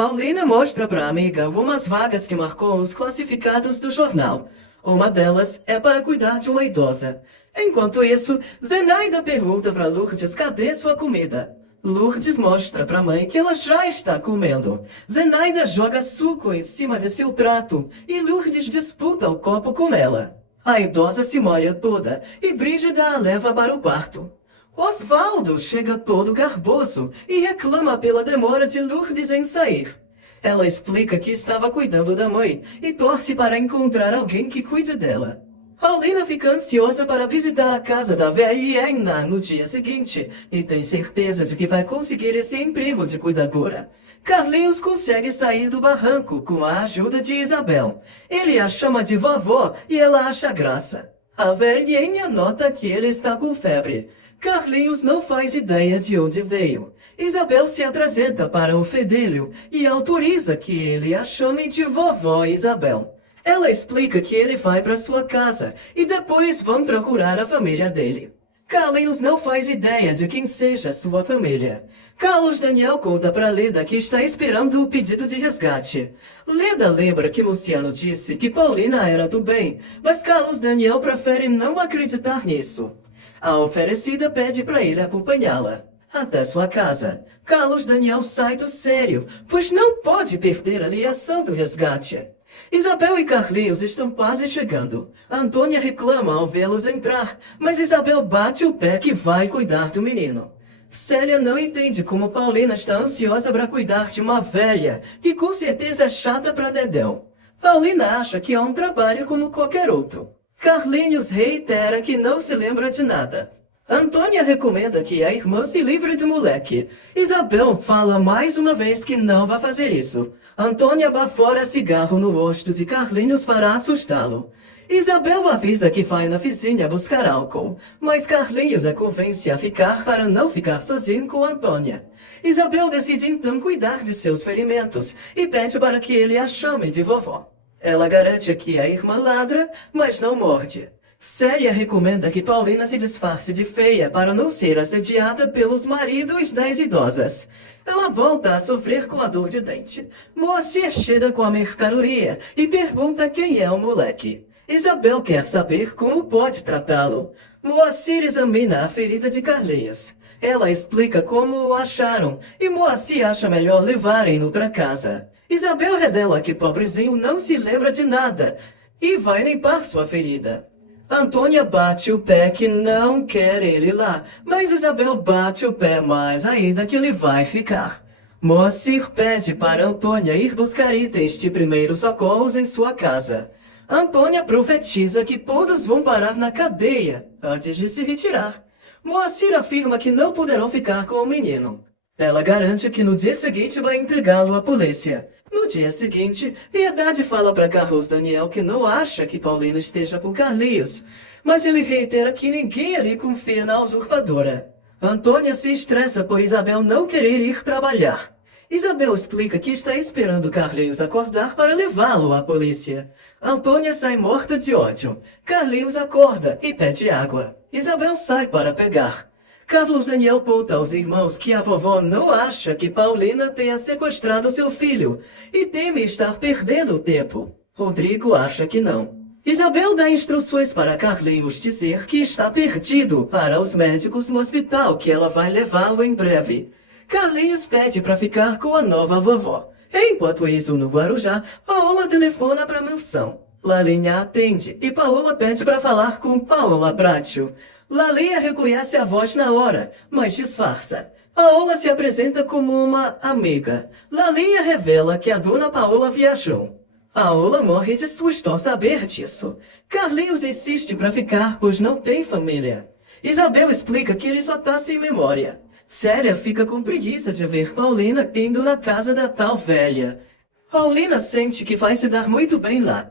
Paulina mostra para a amiga umas vagas que marcou os classificados do jornal. Uma delas é para cuidar de uma idosa. Enquanto isso, Zenaida pergunta para Lourdes cadê sua comida. Lourdes mostra para a mãe que ela já está comendo. Zenaida joga suco em cima de seu prato e Lourdes disputa o copo com ela. A idosa se molha toda e Brígida a leva para o quarto. Osvaldo chega todo garboso e reclama pela demora de Lourdes em sair. Ela explica que estava cuidando da mãe e torce para encontrar alguém que cuide dela. Paulina fica ansiosa para visitar a casa da velhinha no dia seguinte e tem certeza de que vai conseguir esse emprego de cuidadora. Carlinhos consegue sair do barranco com a ajuda de Isabel. Ele a chama de vovó e ela acha graça. A velhinha nota que ele está com febre. Carlinhos não faz ideia de onde veio. Isabel se apresenta para o fedelho e autoriza que ele a chame de vovó Isabel. Ela explica que ele vai para sua casa e depois vão procurar a família dele. Carlinhos não faz ideia de quem seja sua família. Carlos Daniel conta para Leda que está esperando o pedido de resgate. Leda lembra que Luciano disse que Paulina era do bem, mas Carlos Daniel prefere não acreditar nisso. A oferecida pede para ele acompanhá-la até sua casa. Carlos Daniel sai do sério, pois não pode perder a ligação do resgate. Isabel e Carlinhos estão quase chegando. Antônia reclama ao vê-los entrar, mas Isabel bate o pé que vai cuidar do menino. Célia não entende como Paulina está ansiosa para cuidar de uma velha, que com certeza é chata para Dedéu. Paulina acha que é um trabalho como qualquer outro. Carlinhos reitera que não se lembra de nada. Antônia recomenda que a irmã se livre do moleque. Isabel fala mais uma vez que não vai fazer isso. Antônia bafora cigarro no rosto de Carlinhos para assustá-lo. Isabel avisa que vai na vizinha buscar álcool, mas Carlinhos a convence a ficar para não ficar sozinho com Antônia. Isabel decide então cuidar de seus ferimentos e pede para que ele a chame de vovó. Ela garante que a irmã ladra, mas não morde. Célia recomenda que Paulina se disfarce de feia para não ser assediada pelos maridos das idosas. Ela volta a sofrer com a dor de dente. Moacir chega com a mercadoria e pergunta quem é o moleque. Isabel quer saber como pode tratá-lo. Moacir examina a ferida de Carlinhos. Ela explica como o acharam e Moacir acha melhor levarem-no para casa. Isabel revela que pobrezinho não se lembra de nada e vai limpar sua ferida. Antônia bate o pé que não quer ele lá, mas Isabel bate o pé mais ainda que ele vai ficar. Moacir pede para Antônia ir buscar itens de primeiros socorros em sua casa. Antônia profetiza que todos vão parar na cadeia antes de se retirar. Moacir afirma que não poderão ficar com o menino. Ela garante que no dia seguinte vai entregá-lo à polícia. No dia seguinte, Piedade fala para Carlos Daniel que não acha que Paulina esteja com Carlinhos, mas ele reitera que ninguém ali confia na usurpadora. Antônia se estressa por Isabel não querer ir trabalhar. Isabel explica que está esperando Carlinhos acordar para levá-lo à polícia. Antônia sai morta de ódio. Carlinhos acorda e pede água. Isabel sai para pegar. Carlos Daniel conta aos irmãos que a vovó não acha que Paulina tenha sequestrado seu filho e teme estar perdendo o tempo. Rodrigo acha que não. Isabel dá instruções para Carlinhos dizer que está perdido para os médicos no hospital, que ela vai levá-lo em breve. Carlinhos pede para ficar com a nova vovó. Enquanto isso, no Guarujá, Paola telefona para a mansão. Lalinha atende e Paola pede para falar com Paola Bracho. Lalinha reconhece a voz na hora, mas disfarça. Paola se apresenta como uma amiga. Lalinha revela que a dona Paola viajou. Paola morre de susto ao saber disso. Carlinhos insiste para ficar, pois não tem família. Isabel explica que ele só está sem memória. Célia fica com preguiça de ver Paulina indo na casa da tal velha. Paulina sente que vai se dar muito bem lá.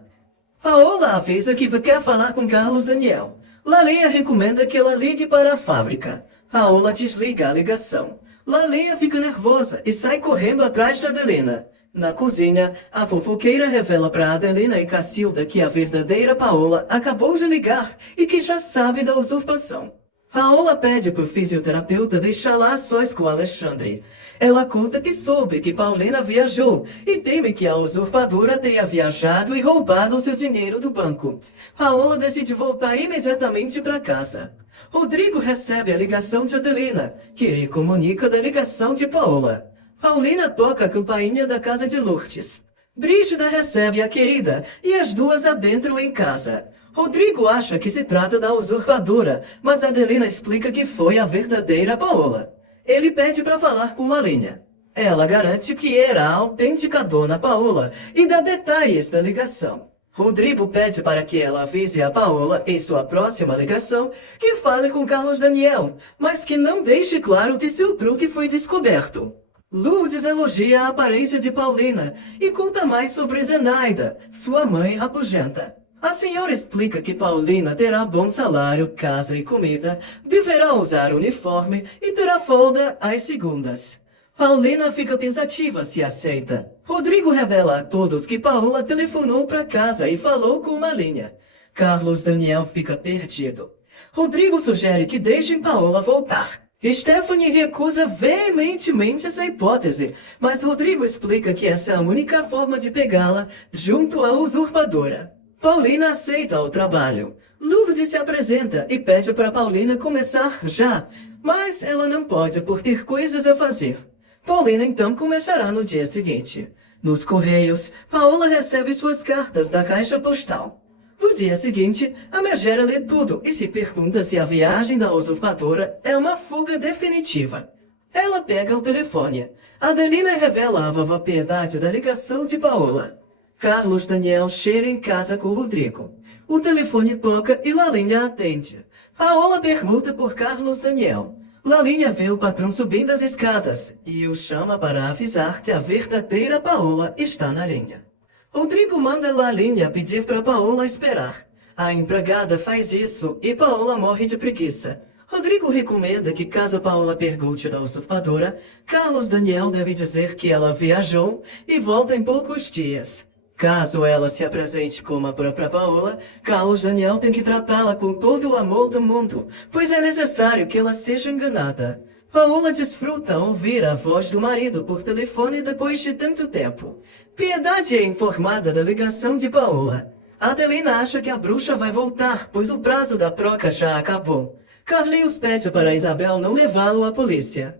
Paola avisa que quer falar com Carlos Daniel. Lalinha recomenda que ela ligue para a fábrica. Paola desliga a ligação. Lalinha fica nervosa e sai correndo atrás de Adelina. Na cozinha, a fofoqueira revela para Adelina e Cacilda que a verdadeira Paola acabou de ligar e que já sabe da usurpação. Paola pede pro fisioterapeuta deixá-la a sós com Alexandre. Ela conta que soube que Paulina viajou e teme que a usurpadora tenha viajado e roubado seu dinheiro do banco. Paola decide voltar imediatamente para casa. Rodrigo recebe a ligação de Adelina, que lhe comunica da ligação de Paola. Paulina toca a campainha da casa de Lourdes. Brígida recebe a querida e as duas adentram em casa. Rodrigo acha que se trata da usurpadora, mas Adelina explica que foi a verdadeira Paola. Ele pede para falar com Lalinha. Ela garante que era a autêntica dona Paola e dá detalhes da ligação. Rodrigo pede para que ela avise a Paola em sua próxima ligação que fale com Carlos Daniel, mas que não deixe claro que seu truque foi descoberto. Lourdes elogia a aparência de Paulina e conta mais sobre Zenaida, sua mãe rabugenta. A senhora explica que Paulina terá bom salário, casa e comida, deverá usar uniforme e terá folga às segundas. Paulina fica pensativa se aceita. Rodrigo revela a todos que Paola telefonou para casa e falou com uma linha. Carlos Daniel fica perdido. Rodrigo sugere que deixem Paola voltar. Stephanie recusa veementemente essa hipótese, mas Rodrigo explica que essa é a única forma de pegá-la junto à usurpadora. Paulina aceita o trabalho. Lourdes se apresenta e pede para Paulina começar já, mas ela não pode por ter coisas a fazer. Paulina então começará no dia seguinte. Nos Correios, Paola recebe suas cartas da caixa postal. No dia seguinte, a megera lê tudo e se pergunta se a viagem da usurpadora é uma fuga definitiva. Ela pega o telefone. Adelina revela a vovó Piedade da ligação de Paola. Carlos Daniel chega em casa com Rodrigo. O telefone toca e Lalinha atende. Paola pergunta por Carlos Daniel. Lalinha vê o patrão subindo as escadas e o chama para avisar que a verdadeira Paola está na linha. Rodrigo manda Lalinha pedir para Paola esperar. A empregada faz isso e Paola morre de preguiça. Rodrigo recomenda que caso Paola pergunte da usurpadora, Carlos Daniel deve dizer que ela viajou e volta em poucos dias. Caso ela se apresente como a própria Paola, Carlos Daniel tem que tratá-la com todo o amor do mundo, pois é necessário que ela seja enganada. Paola desfruta ouvir a voz do marido por telefone depois de tanto tempo. Piedade é informada da ligação de Paola. Adelina acha que a bruxa vai voltar, pois o prazo da troca já acabou. Carlinhos pede para Isabel não levá-lo à polícia.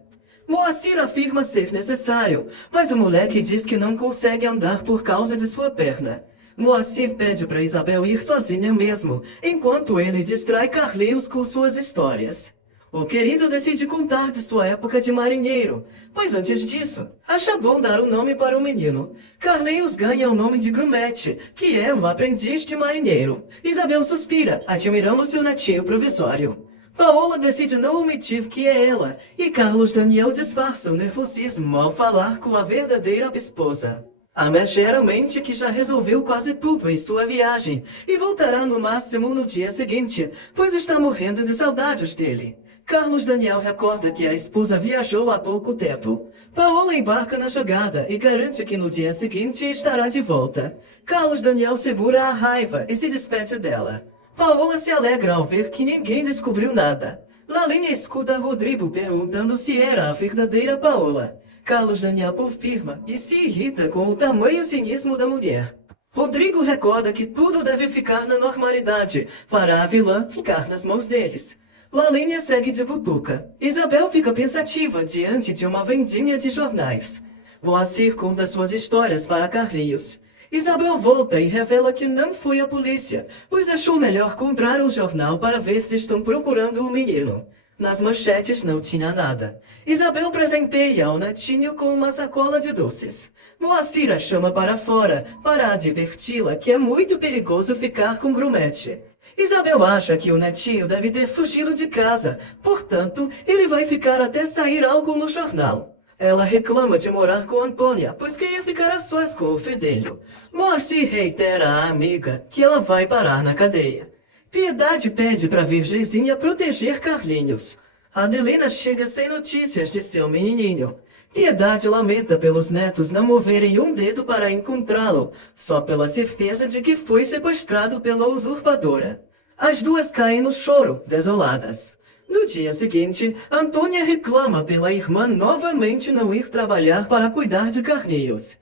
Moacir afirma ser necessário, mas o moleque diz que não consegue andar por causa de sua perna. Moacir pede para Isabel ir sozinha mesmo, enquanto ele distrai Carlinhos com suas histórias. O querido decide contar de sua época de marinheiro, mas antes disso, acha bom dar o nome para o menino. Carlinhos ganha o nome de Grumete, que é um aprendiz de marinheiro. Isabel suspira, admirando seu netinho provisório. Paola decide não omitir que é ela, e Carlos Daniel disfarça o nervosismo ao falar com a verdadeira esposa. A megera mente que já resolveu quase tudo em sua viagem, e voltará no máximo no dia seguinte, pois está morrendo de saudades dele. Carlos Daniel recorda que a esposa viajou há pouco tempo. Paola embarca na jogada e garante que no dia seguinte estará de volta. Carlos Daniel segura a raiva e se despede dela. Paola se alegra ao ver que ninguém descobriu nada. Lalinha escuta Rodrigo perguntando se era a verdadeira Paola. Carlos Daniel confirma e se irrita com o tamanho cinismo da mulher. Rodrigo recorda que tudo deve ficar na normalidade, para a vilã ficar nas mãos deles. Lalinha segue de butuca. Isabel fica pensativa diante de uma vendinha de jornais. Moacir conta suas histórias para Carlinhos. Isabel volta e revela que não foi a polícia, pois achou melhor comprar um jornal para ver se estão procurando o menino. Nas manchetes não tinha nada. Isabel presenteia ao netinho com uma sacola de doces. Moacir a chama para fora, para adverti-la que é muito perigoso ficar com Grumete. Isabel acha que o netinho deve ter fugido de casa, portanto, ele vai ficar até sair algo no jornal. Ela reclama de morar com Antônia, pois queria ficar a sós com o fedelho. Moacir reitera à amiga que ela vai parar na cadeia. Piedade pede para Virgenzinha proteger Carlinhos. Adelina chega sem notícias de seu menininho. Piedade lamenta pelos netos não moverem um dedo para encontrá-lo, só pela certeza de que foi sequestrado pela usurpadora. As duas caem no choro, desoladas. No dia seguinte, Antônia reclama pela irmã novamente não ir trabalhar para cuidar de Carlinhos.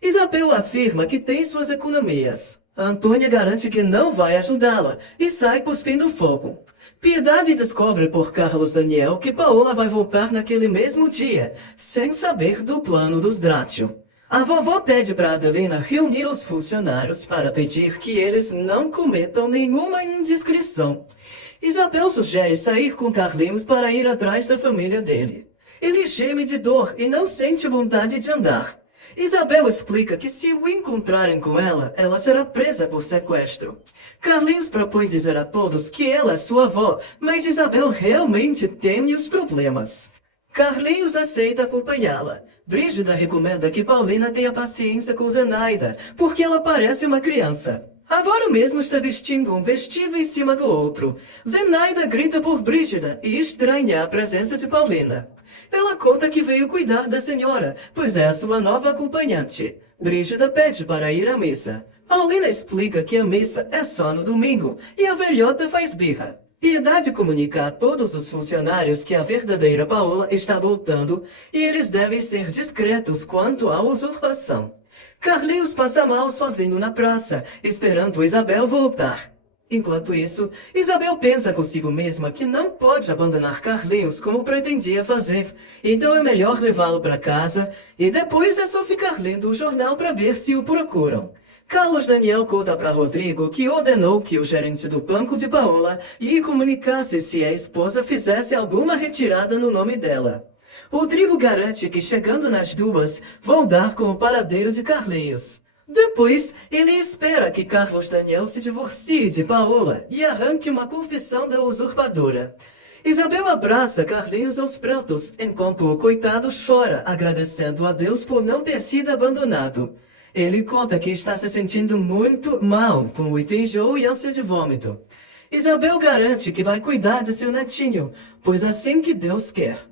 Isabel afirma que tem suas economias. Antônia garante que não vai ajudá-la e sai cuspindo fogo. Piedade descobre por Carlos Daniel que Paola vai voltar naquele mesmo dia, sem saber do plano dos Drácio. A vovó pede para Adelina reunir os funcionários para pedir que eles não cometam nenhuma indiscrição. Isabel sugere sair com Carlinhos para ir atrás da família dele. Ele geme de dor e não sente vontade de andar. Isabel explica que se o encontrarem com ela, ela será presa por sequestro. Carlinhos propõe dizer a todos que ela é sua avó, mas Isabel realmente teme os problemas. Carlinhos aceita acompanhá-la. Brígida recomenda que Paulina tenha paciência com Zenaida, porque ela parece uma criança. Agora mesmo está vestindo um vestido em cima do outro. Zenaida grita por Brígida e estranha a presença de Paulina. Ela conta que veio cuidar da senhora, pois é a sua nova acompanhante. Brígida pede para ir à missa. Paulina explica que a missa é só no domingo e a velhota faz birra. Piedade comunica a todos os funcionários que a verdadeira Paola está voltando e eles devem ser discretos quanto à usurpação. Carlinhos passa mal sozinho na praça, esperando Isabel voltar. Enquanto isso, Isabel pensa consigo mesma que não pode abandonar Carlinhos como pretendia fazer, então é melhor levá-lo para casa e depois é só ficar lendo o jornal para ver se o procuram. Carlos Daniel conta para Rodrigo que ordenou que o gerente do banco de Paola lhe comunicasse se a esposa fizesse alguma retirada no nome dela. Rodrigo garante que chegando nas duas, vão dar com o paradeiro de Carlinhos. Depois, ele espera que Carlos Daniel se divorcie de Paola e arranque uma confissão da usurpadora. Isabel abraça Carlinhos aos prantos, enquanto o coitado chora, agradecendo a Deus por não ter sido abandonado. Ele conta que está se sentindo muito mal, com muito enjoo e ânsia de vômito. Isabel garante que vai cuidar de seu netinho, pois assim que Deus quer.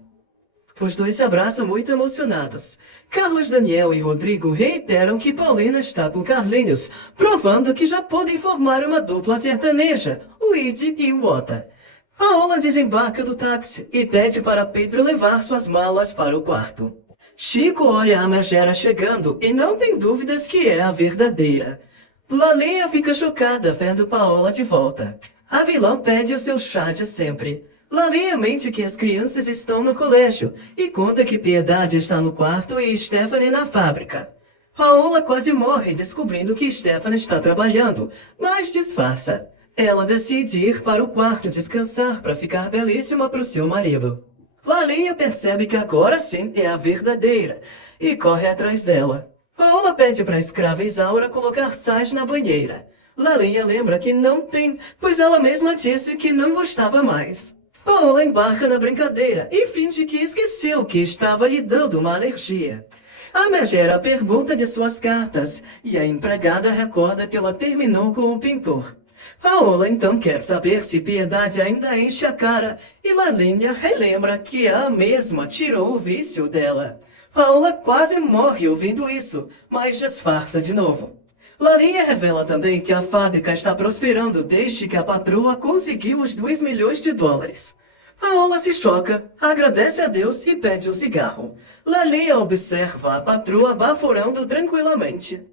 Os dois se abraçam muito emocionados. Carlos Daniel e Rodrigo reiteram que Paulina está com Carlinhos, provando que já podem formar uma dupla sertaneja, o Ide e o Ota. Paola desembarca do táxi e pede para Pedro levar suas malas para o quarto. Chico olha a megera chegando e não tem dúvidas que é a verdadeira. Lalinha fica chocada vendo Paola de volta. A vilã pede o seu chá de sempre. Lalinha mente que as crianças estão no colégio e conta que Piedade está no quarto e Stephanie na fábrica. Paola quase morre descobrindo que Stephanie está trabalhando, mas disfarça. Ela decide ir para o quarto descansar para ficar belíssima para o seu marido. Lalinha percebe que agora sim é a verdadeira e corre atrás dela. Paola pede para a escrava Isaura colocar sais na banheira. Lalinha lembra que não tem, pois ela mesma disse que não gostava mais. Paola embarca na brincadeira e finge que esqueceu que estava lhe dando uma alergia. A megera pergunta de suas cartas e a empregada recorda que ela terminou com o pintor. Paola então quer saber se Piedade ainda enche a cara e Lalinha relembra que a mesma tirou o vício dela. Paola quase morre ouvindo isso, mas disfarça de novo. Lalinha revela também que a fábrica está prosperando desde que a patroa conseguiu os 2 milhões de dólares. Paola se choca, agradece a Deus e pede um cigarro. Lalinha observa a patroa baforando tranquilamente.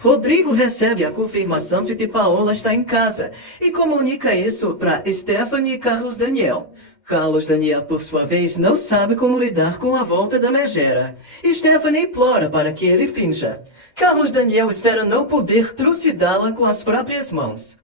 Rodrigo recebe a confirmação de que Paola está em casa e comunica isso para Stephanie e Carlos Daniel. Carlos Daniel, por sua vez, não sabe como lidar com a volta da megera. Stephanie implora para que ele finja. Carlos Daniel espera não poder trucidá-la com as próprias mãos.